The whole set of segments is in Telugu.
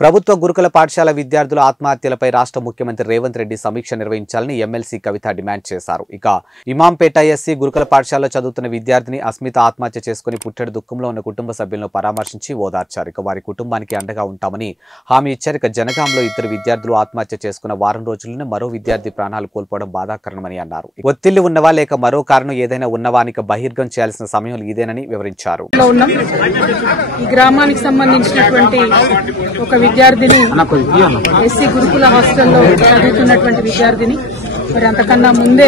ప్రభుత్వ గురుకుల పాఠశాల విద్యార్థుల ఆత్మహత్యలపై రాష్ట్ర ముఖ్యమంత్రి రేవంత్ రెడ్డి సమీక్ష నిర్వహించాలని ఎమ్మెల్సీ కవిత డిమాండ్ చేశారు. ఇక ఇమాంపేట ఎస్సీ గురుకుల పాఠశాలలో చదువుతున్న విద్యార్థిని అస్మిత ఆత్మహత్య చేసుకుని పుట్టెడు దుఃఖంలో ఉన్న కుటుంబ సభ్యులను పరామర్శించి ఓదార్చారు. ఇక వారి కుటుంబానికి అండగా ఉంటామని హామీ ఇచ్చారు. ఇక జనగాంలో ఇద్దరు విద్యార్థులు ఆత్మహత్య చేసుకున్న వారం రోజుల్లోనే మరో విద్యార్థి ప్రాణాలు కోల్పోవడం బాధాకరమని అన్నారు. ఒత్తిళ్లు ఉన్నవా లేక మరో కారణం ఏదైనా ఉన్నవానికి బహిర్గం చేయాల్సిన సమయం ఇదేనని వివరించారు. ఈ గ్రామానికి సంబంధించినటువంటి ఒక విద్యార్థిని ఎస్సీ గురుకుల హాస్టల్లో చదువుతున్నటువంటి విద్యార్థిని మరి అంతకన్నా ముందే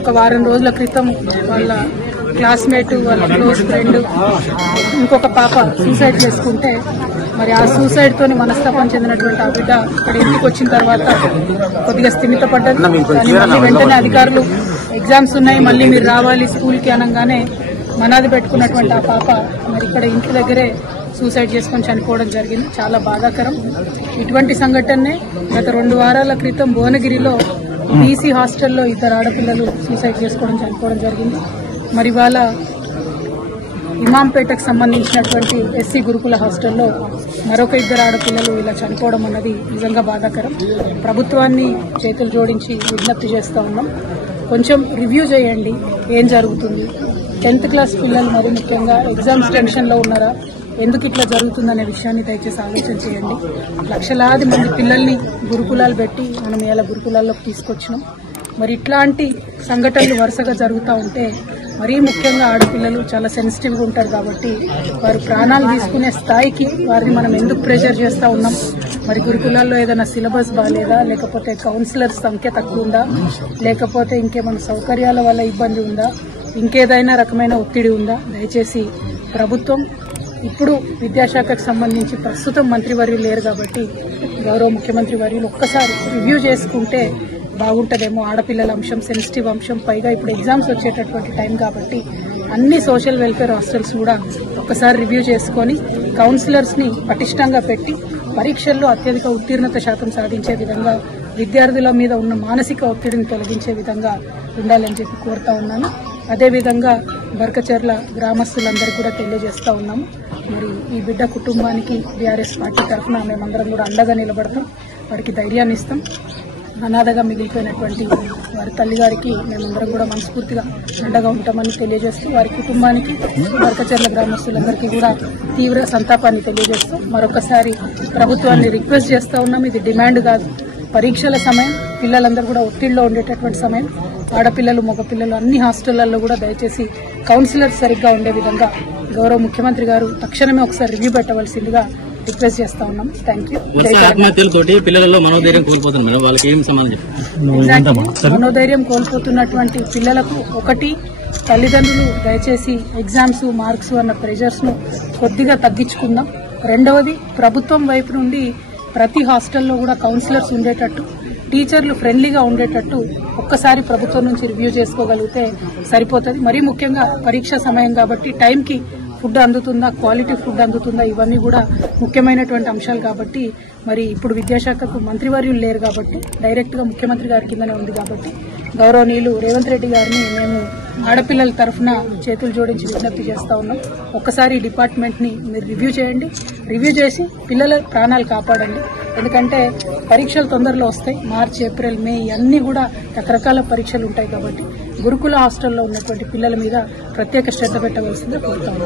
ఒక వారం రోజుల క్రితం వాళ్ళ క్లాస్మేట్ వాళ్ళ క్లోజ్ ఫ్రెండ్ ఇంకొక పాప సూసైడ్ చేసుకుంటే మరి ఆ సూసైడ్ తోని మనస్తాపం చెందినటువంటి ఆ బిడ్డ ఇక్కడ ఇంటికి వచ్చిన తర్వాత కొద్దిగా స్థిమితపడ్డది. మళ్ళీ వెంటనే అధికారులు ఎగ్జామ్స్ ఉన్నాయి, మళ్ళీ మీరు రావాలి స్కూల్కి అనగానే మనాది పెట్టుకున్నటువంటి ఆ పాప మరి ఇక్కడ ఇంటి దగ్గరే సూసైడ్ చేసుకొని చనిపోవడం జరిగింది. చాలా బాధాకరం. ఇటువంటి సంఘటనే గత 2 వారాల క్రితం భువనగిరిలో బీసీ హాస్టల్లో ఇద్దరు ఆడపిల్లలు సూసైడ్ చేసుకోవడం చనిపోవడం జరిగింది. మరి వాళ్ళ ఇమాంపేటకు సంబంధించినటువంటి ఎస్సీ గురుకుల హాస్టల్లో మరొక ఇద్దరు ఆడపిల్లలు ఇలా చనిపోవడం అన్నది నిజంగా బాధాకరం. ప్రభుత్వాన్ని చేతులు జోడించి విజ్ఞప్తి చేస్తూ ఉన్నాం, కొంచెం రివ్యూ చేయండి ఏం జరుగుతుంది. 10th క్లాస్ పిల్లలు మరి ముఖ్యంగా ఎగ్జామ్స్ టెన్షన్లో ఉన్నారా, ఎందుకు ఇట్లా జరుగుతుందనే విషయాన్ని దయచేసి ఆలోచన చేయండి. లక్షలాది మంది పిల్లల్ని గురుకులాలు పెట్టి మనం ఇలా గురుకులాల్లోకి తీసుకొచ్చినాం. మరి ఇట్లాంటి సంఘటనలు వరుసగా జరుగుతూ ఉంటే మరీ ముఖ్యంగా ఆడపిల్లలు చాలా సెన్సిటివ్గా ఉంటారు కాబట్టి వారు ప్రాణాలు తీసుకునే స్థాయికి వారిని మనం ఎందుకు ప్రెషర్ చేస్తూ ఉన్నాం. మరి గురుకులాల్లో ఏదైనా సిలబస్ బాగాలేదా, లేకపోతే కౌన్సిలర్స్ సంఖ్య తక్కువ ఉందా, లేకపోతే ఇంకేమైనా సౌకర్యాల వల్ల ఇబ్బంది ఉందా, ఇంకేదైనా రకమైన ఒత్తిడి ఉందా. దయచేసి ప్రభుత్వం ఇప్పుడు విద్యాశాఖకు సంబంధించి ప్రస్తుతం మంత్రివర్యులు లేరు కాబట్టి గౌరవ ముఖ్యమంత్రి వర్యులు ఒక్కసారి రివ్యూ చేసుకుంటే బాగుంటుందేమో. ఆడపిల్లల అంశం సెన్సిటివ్ అంశం, పైగా ఇప్పుడు ఎగ్జామ్స్ వచ్చేటటువంటి టైం కాబట్టి అన్ని సోషల్ వెల్ఫేర్ హాస్టల్స్ కూడా ఒక్కసారి రివ్యూ చేసుకొని కౌన్సిలర్స్ని పటిష్టంగా పెట్టి పరీక్షల్లో అత్యధిక ఉత్తీర్ణత శాతం సాధించే విధంగా విద్యార్థుల మీద ఉన్న మానసిక ఒత్తిడిని తొలగించే విధంగా ఉండాలని చెప్పి కోరుతా ఉన్నాను. అదేవిధంగా బర్కచర్ల గ్రామస్తులందరికీ కూడా తెలియజేస్తూ ఉన్నాము. మరి ఈ బిడ్డ కుటుంబానికి బీఆర్ఎస్ పార్టీ తరఫున మేమందరం కూడా అండగా నిలబడతాం, వారికి ధైర్యాన్ని ఇస్తాం. అనాథగా మిగిలిపోయినటువంటి వారి తల్లిగారికి మేమందరం కూడా మనస్ఫూర్తిగా అండగా ఉంటామని తెలియజేస్తూ వారి కుటుంబానికి బర్కచర్ల గ్రామస్తులందరికీ కూడా తీవ్ర సంతాపాన్ని తెలియజేస్తూ మరొకసారి ప్రభుత్వాన్ని రిక్వెస్ట్ చేస్తూ ఉన్నాం. ఇది డిమాండ్ కాదు, పరీక్షల సమయం, పిల్లలందరూ కూడా ఒత్తిడిలో ఉండేటటువంటి సమయం. ఆడపిల్లలు మగపిల్లలు అన్ని హాస్టళ్లలో కూడా దయచేసి కౌన్సిలర్స్ సరిగ్గా ఉండే విధంగా గౌరవ ముఖ్యమంత్రి గారు తక్షణమే ఒకసారి రివ్యూ పెట్టవలసిందిగా రిక్వెస్ట్ చేస్తా ఉన్నాం. Thank you. మనోధైర్యం కోల్పోతున్నటువంటి పిల్లలకు ఒకటి, తల్లిదండ్రులు దయచేసి ఎగ్జామ్స్ మార్క్స్ అన్న ప్రెజర్స్ ను కొద్దిగా తగ్గించుకుందాం. రెండవది, ప్రభుత్వం వైపు నుండి ప్రతి హాస్టల్లో కూడా కౌన్సిలర్స్ ఉండేటట్టు, టీచర్లు ఫ్రెండ్లీగా ఉండేటట్టు ఒక్కసారి ప్రభుత్వం నుంచి రివ్యూ చేసుకోగలిగితే సరిపోతుంది. మరీ ముఖ్యంగా పరీక్ష సమయం కాబట్టి టైంకి ఫుడ్ అందుతుందా, క్వాలిటీ ఫుడ్ అందుతుందా, ఇవన్నీ కూడా ముఖ్యమైనటువంటి అంశాలు కాబట్టి మరి ఇప్పుడు విద్యాశాఖకు మంత్రివర్యులు లేరు కాబట్టి డైరెక్ట్గా ముఖ్యమంత్రి గారి కిందనే ఉంది కాబట్టి గౌరవనీయులు రేవంత్ రెడ్డి గారిని మేము ఆడపిల్లల తరఫున చేతులు జోడించి విజ్ఞప్తి చేస్తా ఉన్నాం. ఒక్కసారి డిపార్ట్మెంట్ ని మీరు రివ్యూ చేయండి, రివ్యూ చేసి పిల్లల ప్రాణాలు కాపాడండి. ఎందుకంటే పరీక్షలు తొందరలో వస్తాయి, మార్చి ఏప్రిల్ మే అన్ని కూడా రకరకాల పరీక్షలు ఉంటాయి కాబట్టి గురుకుల హాస్టల్లో ఉన్నటువంటి పిల్లల మీద ప్రత్యేక శ్రద్ధ పెట్టవలసిందిగా కోరుతాము.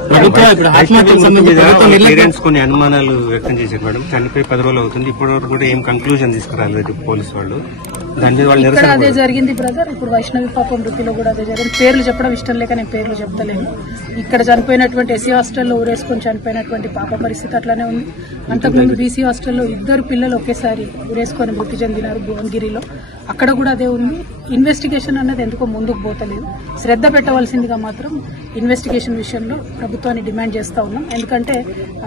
కొన్ని అనుమానాలు వ్యక్తం చేశారు మేడం, చనిపోయి 10 రోజులు అవుతుంది, ఇప్పటివరకు కూడా ఏం కన్క్లూజన్ తీసుకురాలేదు పోలీసు వాళ్ళు. ఇక్కడ అదే జరిగింది బ్రదర్. ఇప్పుడు వైష్ణవి పాపం వృత్తిలో కూడా అదే జరిగింది. పేర్లు చెప్పడం ఇష్టం లేక నేను పేర్లు చెప్తలేను. ఇక్కడ చనిపోయినటువంటి ఎస్సీ హాస్టల్లో ఊరేసుకొని చనిపోయినటువంటి పాప పరిస్థితి అట్లానే ఉంది. అంతకుముందు బీసీ హాస్టల్లో 2 పిల్లలు ఒకేసారి ఊరేసుకొని మృతి చెందినారు భువనగిరిలో, అక్కడ కూడా అదే ఉంది. ఇన్వెస్టిగేషన్ అన్నది ఎందుకో ముందుకు పోతలేదు. శ్రద్ధ పెట్టవలసిందిగా మాత్రం ఇన్వెస్టిగేషన్ విషయంలో ప్రభుత్వాన్ని డిమాండ్ చేస్తా ఉన్నాం. ఎందుకంటే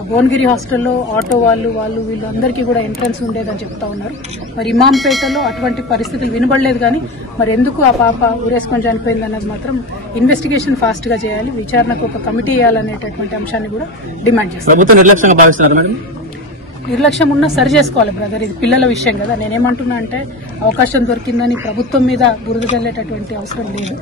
భువనగిరి హాస్టల్లో ఆటో వాళ్ళు వీళ్ళందరికీ కూడా ఎంట్రన్స్ ఉండేదని చెప్తా ఉన్నారు. మరి ఇమాంపేటలో అటువంటి పరిస్థితులు వినబడలేదు. కానీ మరి ఎందుకు ఆ పాప ఊరేసుకొని చనిపోయింది అన్నది మాత్రం ఇన్వెస్టిగేషన్ ఫాస్ట్ గా చేయాలి, విచారణకు ఒక కమిటీ వేయాలనేటటువంటి అంశాన్ని కూడా డిమాండ్ చేస్తాం. నిర్లక్ష్యం ఉన్నా సరి చేసుకోవాలి బ్రదర్, ఇది పిల్లల విషయం కదా. నేనేమంటున్నా అంటే అవకాశం దొరికిందని ప్రభుత్వం మీద బురద జల్లేటటువంటి అవసరం లేదు.